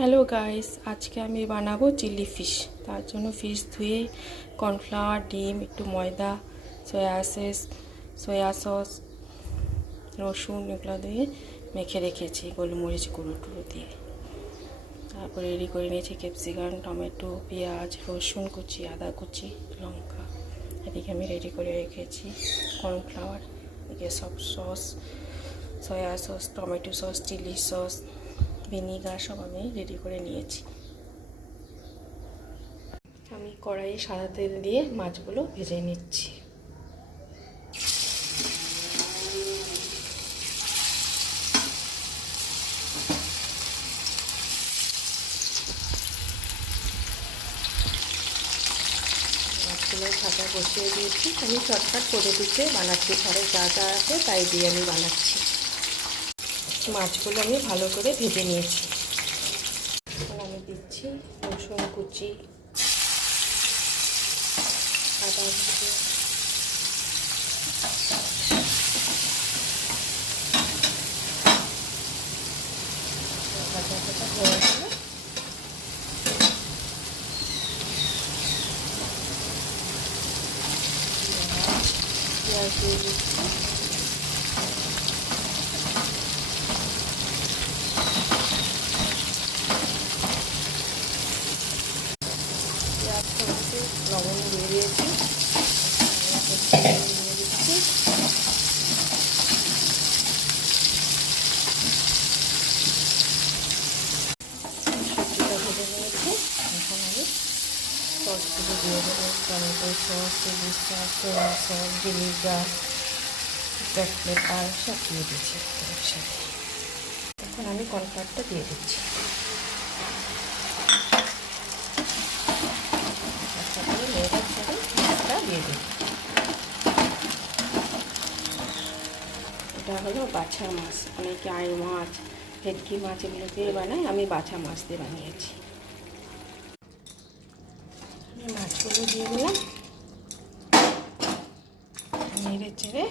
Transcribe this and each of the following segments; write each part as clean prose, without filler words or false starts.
Hello guys, আজকে আমি বানাবো চিলি ফিশ। তার জন্য ফিশ ধুয়ে কর্নফ্লাওয়ার, ডিম, একটু ময়দা, সয়া সস, রসুন এগুলো দিয়ে মেখে রেখেছি গোলমরিচ গুঁড়ো টুড়ো দিয়ে। তারপরে রেডি করে নিয়েছি ক্যাপসিকাম, টমেটো, পেঁয়াজ, রসুন কুচি, আদা কুচি, লঙ্কা। এদিকে আমি রেডি করে রেখেছি কর্নফ্লাওয়ার, এদিকে সব sauce, soya sauce, tomato sauce, chilli sauce, vinegar সব আমি রেডি করে নিয়েছি। আমি কড়াইয়ে সাদা তেল দিয়ে মাছগুলো ভেজে নিচ্ছি। মাছগুলো ঢাকা বসিয়ে দিয়েছি। আমি শর্টকাট পদ্ধতিতে বানাচ্ছি, ঘরে যা যা আছে তাই দিয়ে আমি বানাচ্ছি। মাছগুলো আমি ভালো করে ভেজে নিয়েছি। আমি দিচ্ছি রসুন কুচি, আদা কুচি, ভাজা ভাজা হয়ে গেলে পেঁয়াজ দিয়ে দিচ্ছি। লবণ দিয়ে দিয়েছি, দিয়ে দিচ্ছি। সবজিটা ভেজে নিয়েছি। এখন আমি সসগুলো দিয়ে দেবো, tomato sauce, chilli sauce, soya sauce, vinegar, black pepper সব দিয়ে দিচ্ছি একসাথে। এখন আমি কর্নফ্লাওয়ারটা দিয়ে দিচ্ছি। দিয়ে দিই। এটা হলো বাছা মাছ, অনেকে আইড় মাছ, ভেটকি মাছ এগুলো দিয়ে বানায়, আমি বাছা মাছ দিয়ে বানিয়েছি। মাছগুলো দিয়ে দিলাম, নেড়ে চেড়ে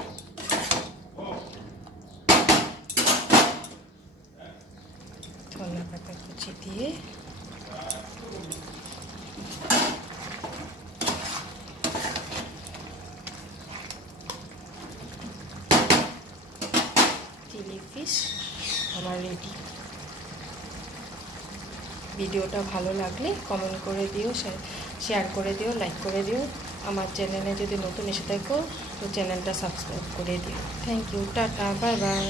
ধনে পাতা কুচি দিয়ে চিলি ফিশ আমার রেডি। ভিডিওটা ভালো লাগলে কমেন্ট করে দিও, শেয়ার করে দিও, লাইক করে দিও। আমার চ্যানেলে যদি নতুন এসে থাকো তো চ্যানেলটা সাবস্ক্রাইব করে দিও। Thank you, tata, bye by.